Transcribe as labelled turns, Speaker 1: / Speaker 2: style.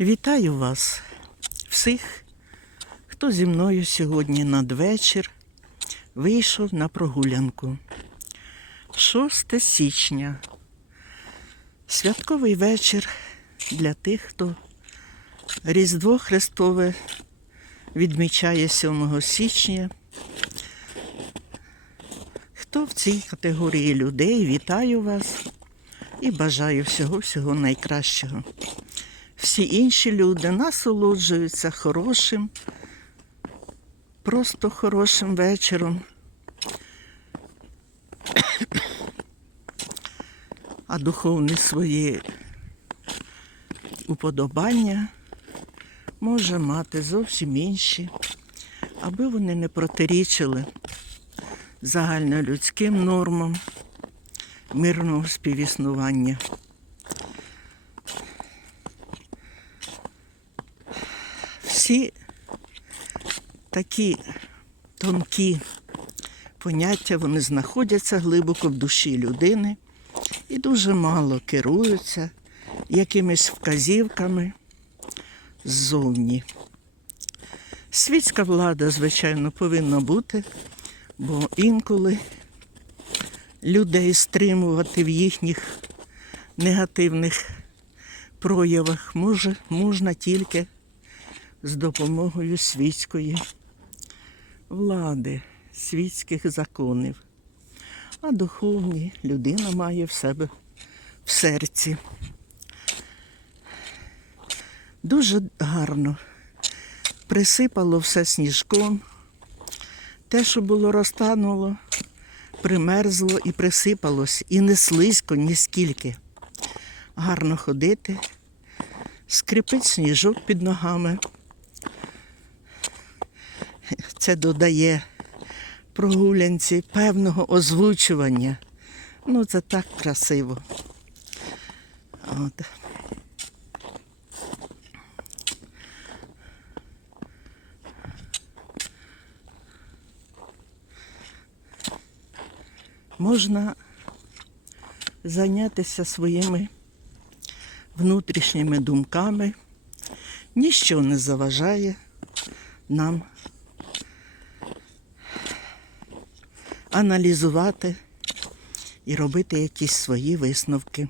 Speaker 1: Вітаю вас всіх, хто зі мною сьогодні надвечір вийшов на прогулянку. 6 січня. Святковий вечір для тих, хто Різдво Христове відмічає 7 січня. Хто в цій категорії людей, вітаю вас і бажаю всього-всього найкращого. Всі інші люди насолоджуються хорошим, просто хорошим вечором. А духовні свої уподобання може мати зовсім інші, аби вони не протирічили загальнолюдським нормам мирного співіснування. Всі такі тонкі поняття вони знаходяться глибоко в душі людини і дуже мало керуються якимись вказівками ззовні. Світська влада, звичайно, повинна бути, бо інколи людей стримувати в їхніх негативних проявах може, можна тільки з допомогою світської влади, світських законів. А духовні людина має в себе в серці. Дуже гарно присипало все сніжком. Те, що було розтануло, примерзло і присипалось, і не слизько, ні скільки. Гарно ходити, скрипить сніжок під ногами. Це додає прогулянці певного озвучування. Ну, це так красиво. От. Можна зайнятися своїми внутрішніми думками. Ніщо не заважає нам аналізувати і робити якісь свої висновки.